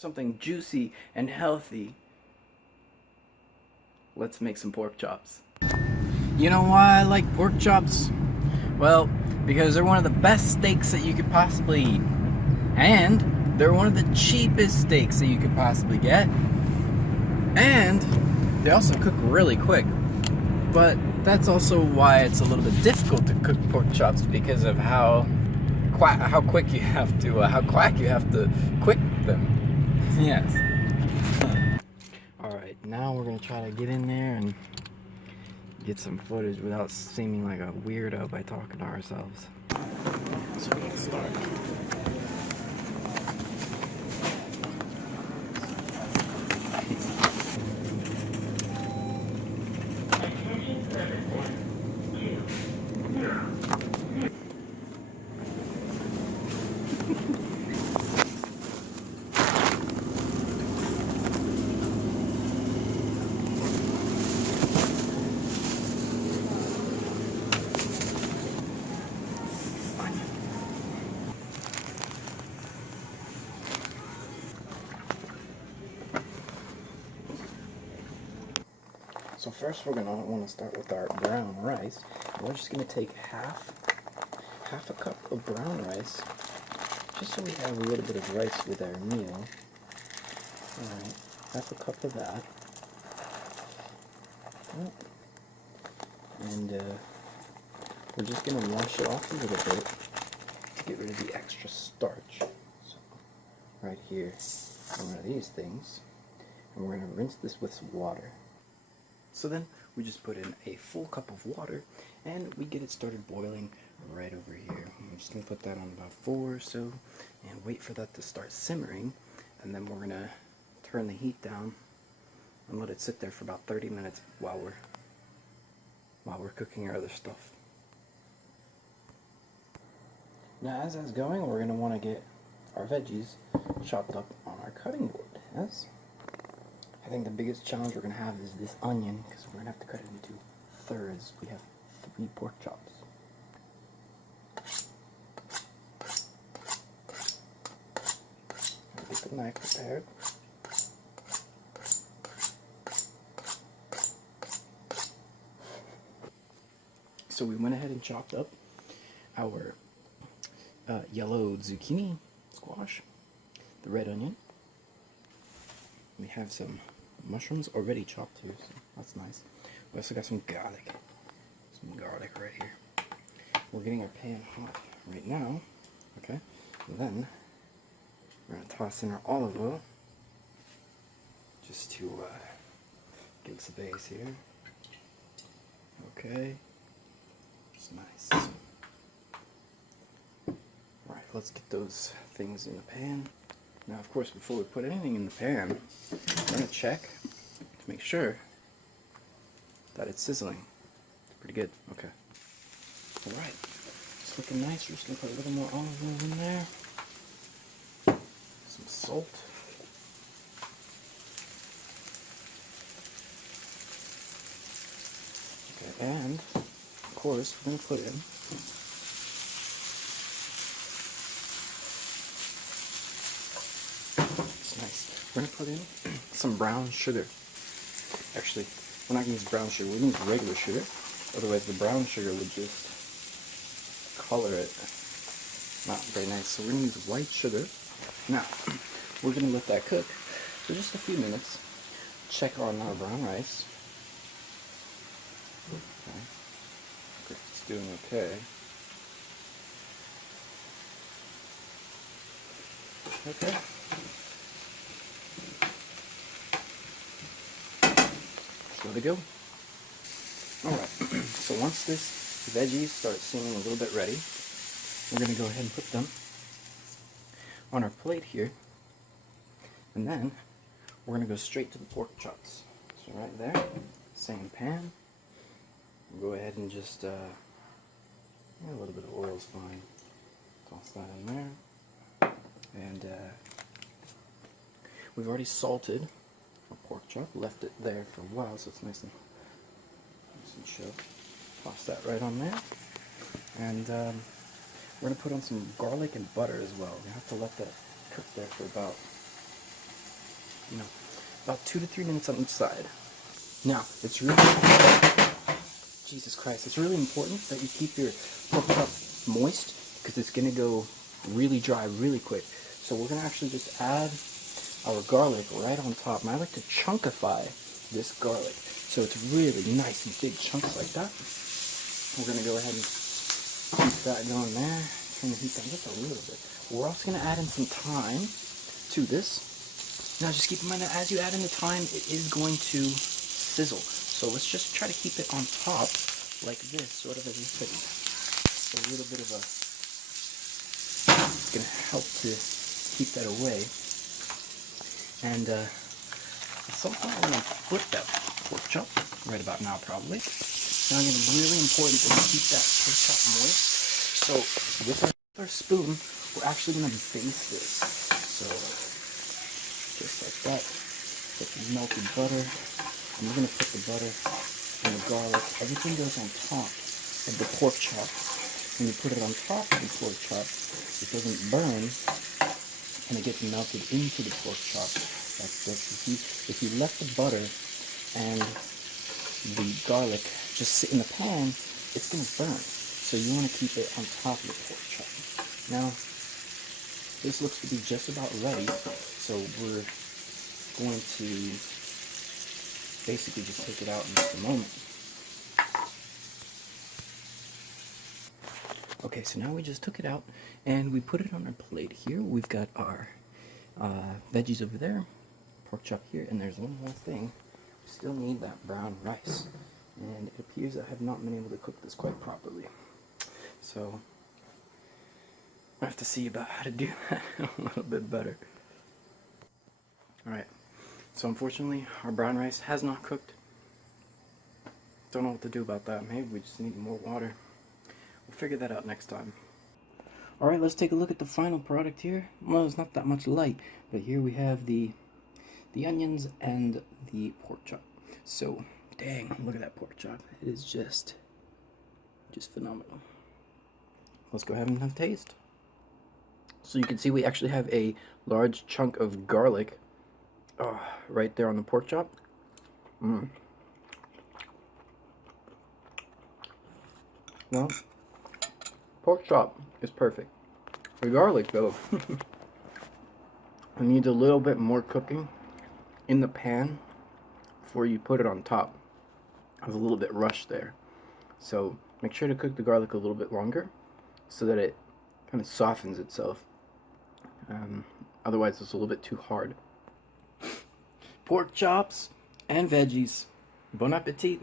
Something juicy and healthy. Let's make some pork chops. You know why I like pork chops? Well, because they're one of the best steaks that you could possibly eat. And they're one of the cheapest steaks that you could possibly get. And they also cook really quick. But that's also why it's a little bit difficult to cook pork chops, because of how quick you have to quick them. Yes. Alright, now we're gonna try to get in there and get some footage without seeming like a weirdo by talking to ourselves. So let's start. So first we're gonna want to start with our brown rice. We're just gonna take half a cup of brown rice, just so we have a little bit of rice with our meal. Alright, half a cup of that. And we're just gonna wash it off a little bit to get rid of the extra starch. So right here on one of these things, and we're gonna rinse this with some water. So then we just put in a full cup of water and we get it started boiling right over here. I'm just going to put that on about 4 or so and wait for that to start simmering, and then we're going to turn the heat down and let it sit there for about 30 minutes while we're cooking our other stuff. Now as that's going, we're going to want to get our veggies chopped up on our cutting board. Yes? I think the biggest challenge we're going to have is this onion, because we're going to have to cut it into thirds. We have 3 pork chops. Get the knife prepared. So we went ahead and chopped up our yellow zucchini squash, the red onion. We have some mushrooms already chopped too, so that's nice. We also got some garlic. Some garlic right here. We're getting our pan hot right now. Okay. And then we're gonna toss in our olive oil just to give us a base here. Okay. It's nice. Alright, let's get those things in the pan. Now, of course, before we put anything in the pan, we're going to check to make sure that it's sizzling. It's pretty good. Okay. Alright. It's looking nice. We're just going to put a little more olive oil in there. Some salt. Okay, and, of course, we're going to put in we're going to put in some brown sugar. Actually, we're not going to use brown sugar, we're going to use regular sugar. Otherwise the brown sugar would just color it not very nice. So we're going to use white sugar. Now, we're going to let that cook for just a few minutes. Check on our brown rice. Okay. It's doing okay. Okay. Let it go. Alright, so once this veggies start seeming a little bit ready, we're going to go ahead and put them on our plate here, and then we're going to go straight to the pork chops. So right there, same pan, we'll go ahead and just, a little bit of oil is fine, toss that in there, and we've already salted pork chop, left it there for a while so it's nice and shoved. Toss that right on there, and we're going to put on some garlic and butter as well. We have to let that cook there for about about 2 to 3 minutes on each side. Now, it's really, Jesus Christ, it's really important that you keep your pork chop moist because it's going to go really dry really quick. So we're going to actually just add our garlic right on top. And I like to chunkify this garlic so it's really nice and big chunks like that. We're going to go ahead and keep that going there. Turn the heat down just a little bit. We're also going to add in some thyme to this. Now just keep in mind that as you add in the thyme, it is going to sizzle. So let's just try to keep it on top like this, sort of as if it's a little bit of a, it's going to help to keep that away. And at some point I'm going to flip that pork chop, right about now probably. Now again, really important that we keep that pork chop moist. So with our spoon, we're actually going to baste this. So just like that, put the melted butter, and we're going to put the butter and the garlic, everything goes on top of the pork chop. When you put it on top of the pork chop, it doesn't burn, and it gets melted into the pork chop like this. If you let the butter and the garlic just sit in the pan, it's going to burn. So you want to keep it on top of the pork chop. Now, this looks to be just about ready, so we're going to basically just take it out in just a moment. Okay, so now we just took it out and we put it on our plate here. We've got our veggies over there, pork chop here, and there's one more thing. We still need that brown rice, and it appears I have not been able to cook this quite properly. So I have to see about how to do that a little bit better. Alright, so unfortunately our brown rice has not cooked. Don't know what to do about that. Maybe we just need more water. We'll figure that out next time. Alright, let's take a look at the final product here. Well, it's not that much light, but here we have the onions and the pork chop. So, dang, look at that pork chop. It is just phenomenal. Let's go ahead and have a taste. So you can see we actually have a large chunk of garlic right there on the pork chop. Well, pork chop is perfect. The garlic, though, it needs a little bit more cooking in the pan before you put it on top. I was a little bit rushed there. So make sure to cook the garlic a little bit longer so that it kind of softens itself. Otherwise, it's a little bit too hard. Pork chops and veggies. Bon appetit!